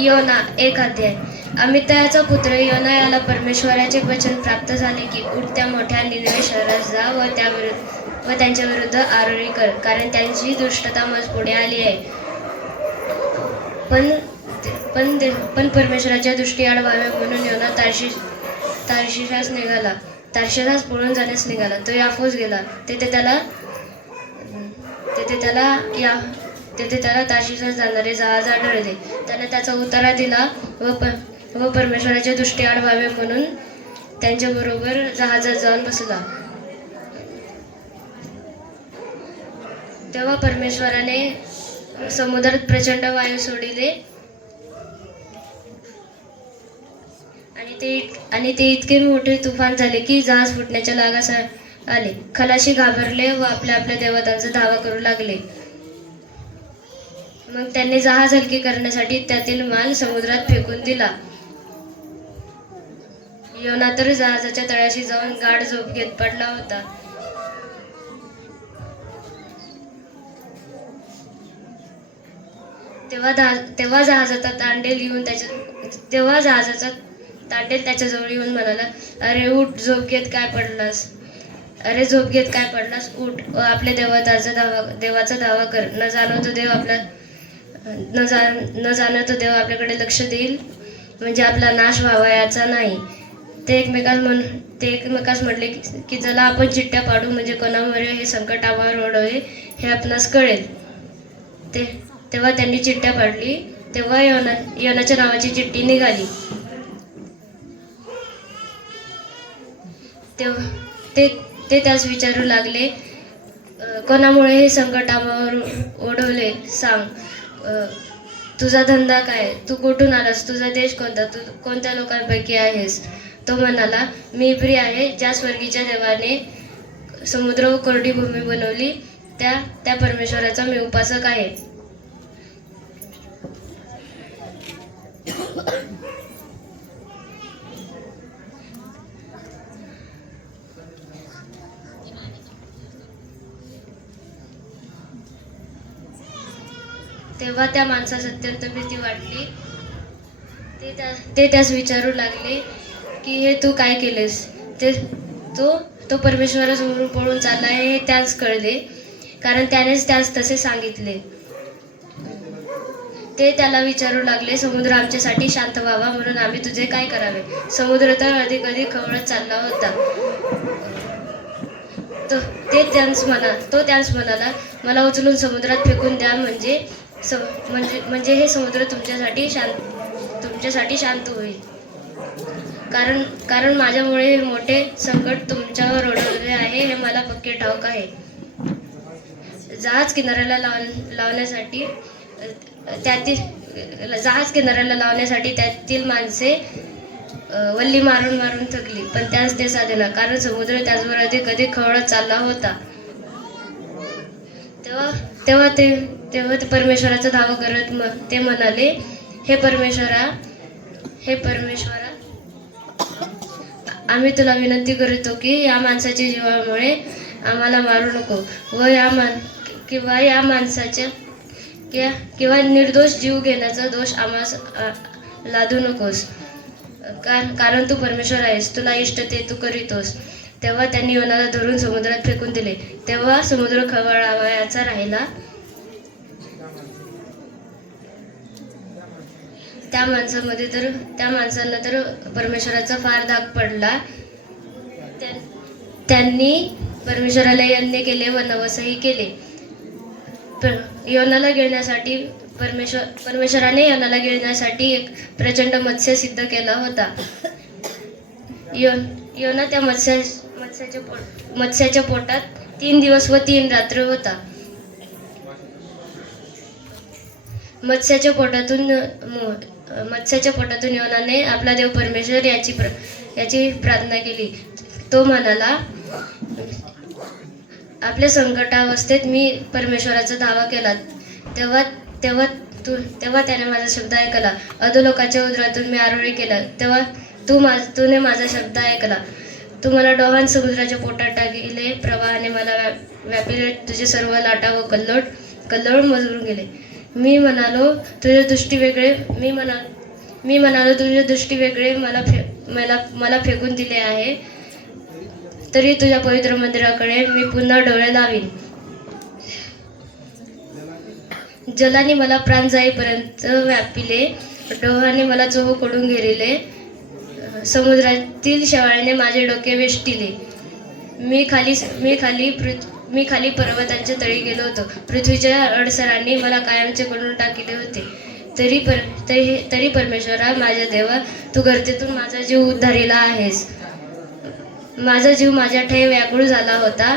योना 1 अध्याय. अमित्तायाचा पुत्र योना याला परमेश्वराचे वचन प्राप्त झाले की उठ त्या मोठ्या निनवे शहरास जा व त्यांच्या विरुद्ध आरोळी कर, कारण त्यांची दुष्टता मज पुढे आली आहे. पण परमेश्वराच्या दृष्टी आड व्हावे म्हणून योना तार्शिशास निघाला. तार्शिशास पळून जाण्यास निघाला. तो याफोस गेला. तेथे त्याला तार्शिशास जाणारे जहाज आढळले. त्याने त्याचा उतारा दिला व परमेश्वराच्या दृष्टी आड व्हावे म्हणून त्यांच्याबरोबर जहाजात जाऊन बसला. तेव्हा परमेश्वराने समुद्रात प्रचंड वायू सोडिले आणि ते इतके मोठे तुफान झाले की जहाज फुटण्याच्या लागास आले. खलाशी घाबरले व आपल्या देवतांचा धावा करू लागले. मग त्यांनी जहाज हलके करण्यासाठी त्यातील माल समुद्रात फेकून दिला. योना तर जहाजाच्या तळाशी जाऊन गाढ झोप घेत पडला होता. तेव्हा जहाजाचा तांडेल त्याच्याजवळ येऊन म्हणाला, अरे उठ, झोप घेत काय पडलास? उठ व आपल्या देवाचा धावा कर. न जाणं तो देव आपल्याकडे लक्ष देईल, म्हणजे आपला नाश व्हावा याचा नाही. ते एकमेकास म्हटले की चला आपण चिठ्ठ्या पाडू, म्हणजे कोणामुळे हे संकट आम्हावर ओढवले हे आपणास कळेल. तेव्हा त्यांनी चिठ्ठ्या पाडली. तेव्हा योनाच्या नावाची चिठ्ठी निघाली. ते त्यास विचारू लागले, कोणामुळे हे संकट आम्हावर ओढवले सांग. तुझा धंदा काय? तू कुठून आलास? तुझा देश कोणता? तू कोणत्या लोकांपैकी आहेस? तो म्हणाला, मी इब्री आहे, ज्या स्वर्गीच्या देवाने समुद्र व कोरडी भूमी बनवली त्या परमेश्वराचा मी उपासक आहे. तेव्हा त्या माणसास अत्यंत भीती वाटली. ते त्यास विचारू लागले की हे तू काय केलेस? तो परमेश्वरासमोरून पळून चालला आहे हे त्यास कळले, कारण त्यानेच त्यास तसे सांगितले. ते त्याला विचारू लागले, समुद्र आमच्यासाठी शांत व्हावा म्हणून आम्ही तुझे काय करावे? समुद्र तर अधिक खवळत चालला होता. तो त्यास म्हणाला, मला उचलून समुद्रात फेकून द्या, म्हणजे हे समुद्र तुमच्यासाठी शांत होईल. कारण माझ्यामुळे हे मोठे संकट तुमच्यावर ओढवले आहे हे मला पक्के ठाऊक आहे. जहाज किनाऱ्याला लावण्यासाठी त्यातील माणसे वल्ली मारून थकली, पण त्यास ते साधेना, कारण समुद्र त्याचवर अधिक खवळत चालला होता. तेव्हा ते परमेश्वराचा धावा करत ते म्हणाले, हे परमेश्वरा, आम्ही तुला विनंती करतो की या माणसाच्या जीवामुळे आम्हाला मारू नको किंवा निर्दोष जीव घेण्याचा दोष आम्हास लादू नकोस, कारण तू परमेश्वर आहेस, तुला इष्ट ते तू करीतोस. तेव्हा त्यांनी योनाला धरून समुद्रात फेकून दिले. तेव्हा समुद्र खवळावयाचा राहिला. त्या माणसांना तर परमेश्वराचा फार धाक पडला. त्यांनी परमेश्वराला यज्ञ केले व नवसही केले. परमेश्वराने योनाला गिळण्यासाठी एक प्रचंड मत्स्य सिद्ध केला होता. योना त्या मत्स्याच्या पोटात 3 दिवस व 3 रात्र होता. मत्स्याच्या पोटातून योनाने आपला देव परमेश्वर याची प्रार्थना केली. तो म्हणाला, आपल्या संकटावस्थेत मी परमेश्वराचा धावा केला. तेव्हा त्याने माझा शब्द ऐकला. अधोलोकाच्या उदरातून मी आरोळी केला. तेव्हा तूने माझा शब्द ऐकला. तू मला डोहान समुद्राच्या पोटात टाकले. प्रवाहाने मला व्यापिले. तुझे सर्व लाटा व कल्लोळ मजून गेले. मी म्हणालो तुझे दृष्टी वेगळे मी म्हणालो तुझे दृष्टी वेगळे मला फेकून दिले आहे. तरी तुझ्या पवित्र मंदिराकडे मी पुन्हा डोळे लावीन. जलाने मला प्राण जाईपर्यंत व्यापिले, डोहाने मला चोह कोडून घेरिले, समुद्रातील शेवाळीने माझे डोके वेष्टिले. मी खाली पर्वतांच्या तळी गेलो होतो. पृथ्वीच्या अडसरांनी मला कायमचे करून टाकले होते. तरी परमेश्वरा, माझ्या देवा, तू गर्तेतून माझा जीव उद्धारिला आहेस. माझा जीव माझ्या ठाई व्याकुळ झाला होता.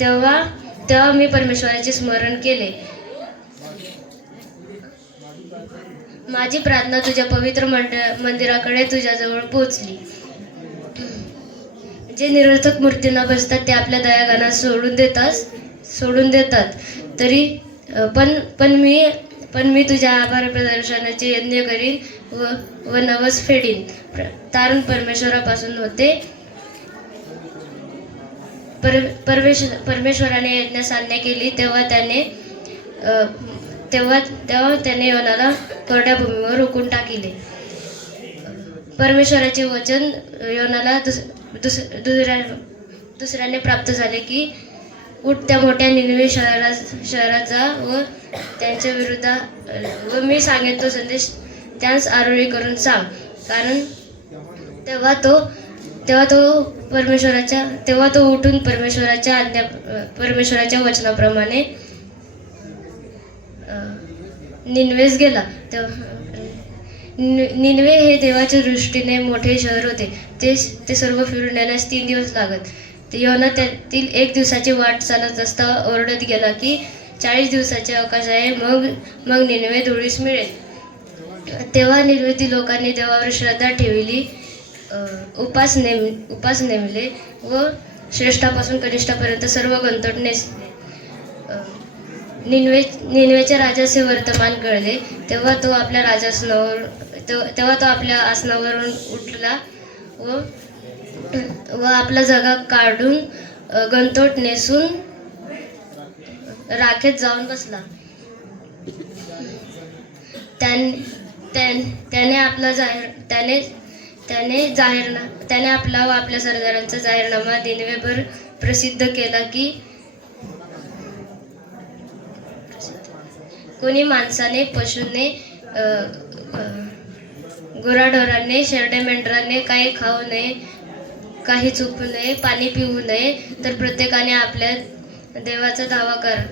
तेव्हा मी परमेश्वराचे स्मरण केले. माझी प्रार्थना तुझ्या पवित्र मंदिराकडे तुझ्याजवळ पोहोचली. जे निरर्थक मूर्तींना बसतात ते आपल्या दयागानात सोडून देतात. तरी पण मी तुझ्या आभार प्रदर्शनाचे यज्ञ करीन व नवस फेडीन. तारण परमेश्वरापासून होते. परमेश्वराने यज्ञास आज्ञा केली तेव्हा त्याने योनाला कोरड्या भूमीवर उकळून टाकिले. परमेश्वराचे वचन योनाला दुसऱ्याने प्राप्त झाले की उठ, त्या मोठ्या निनवे शहरात जा व त्यांच्या विरुद्ध व मी सांगेन तो संदेश त्यास आरोळी करून सांग. कारण तेव्हा तो उठून परमेश्वराच्या वचनाप्रमाणे निनवेस गेला. निनवे हे देवाच्या दृष्टीने मोठे शहर होते. ते सर्व फिरून येण्यास 3 दिवस लागत. योना त्यातील 1 दिवसाची वाट चालत असता ओरडत गेला की 40 दिवसाचे अवकाश आहे, मग निनवे धुळीस मिळेल. तेव्हा निनवेतील लोकांनी देवावर श्रद्धा ठेवली, उपास नेमले व श्रेष्ठापासून कनिष्ठापर्यंत सर्व गंतोट नेसले. निनवेच्या राजाचे वर्तमान कळले. तेव्हा तो आपल्या आसनावरून उठला व आपला जगा काढून गंतोट नेसून राखेत जाऊन बसला. त्याने आपला व आपल्या सरदारांचा जाहीरनामा निनवेभर प्रसिद्ध केला की कोणी माणसाने, पशूने, गुराढोराने, शेरडे मेंढराने काही खाऊ नये, काही चुकू नये, पाणी पिऊ नये, तर प्रत्येकाने आपल्या देवाचा दावा करा.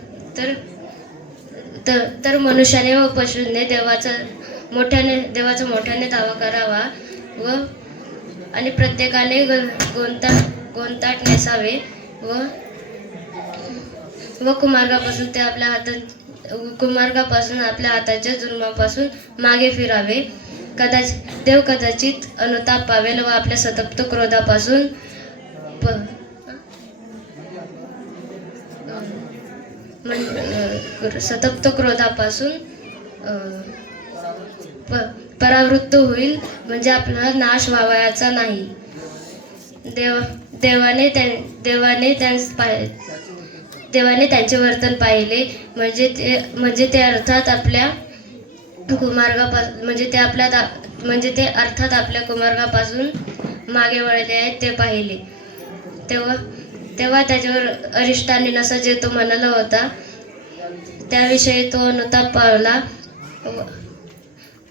तर मनुष्याने व पशूने देवाचा मोठ्याने दावा करावा आणि प्रत्येकाने गोंताट नेसावे व कुमार्गापासून आपल्या हाताच्या जुलमापासून मागे फिरावे. देव कदाचित अनुताप पावेल व आपल्या सतप्त क्रोधापासून परावृत्त होईल, म्हणजे आपला नाश व्हावयाचा नाही. देवाने त्यांचे वर्तन पाहिले, म्हणजे ते अर्थात आपल्या कुमार्गापासून मागे वळले आहेत ते पाहिले. तेव्हा त्याच्यावर अरिष्टाने नसा जे तो म्हणाला होता त्याविषयी तो अनुताप पावला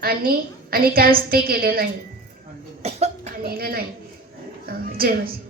आणि त्यास ते केले नाही. जय मसीह.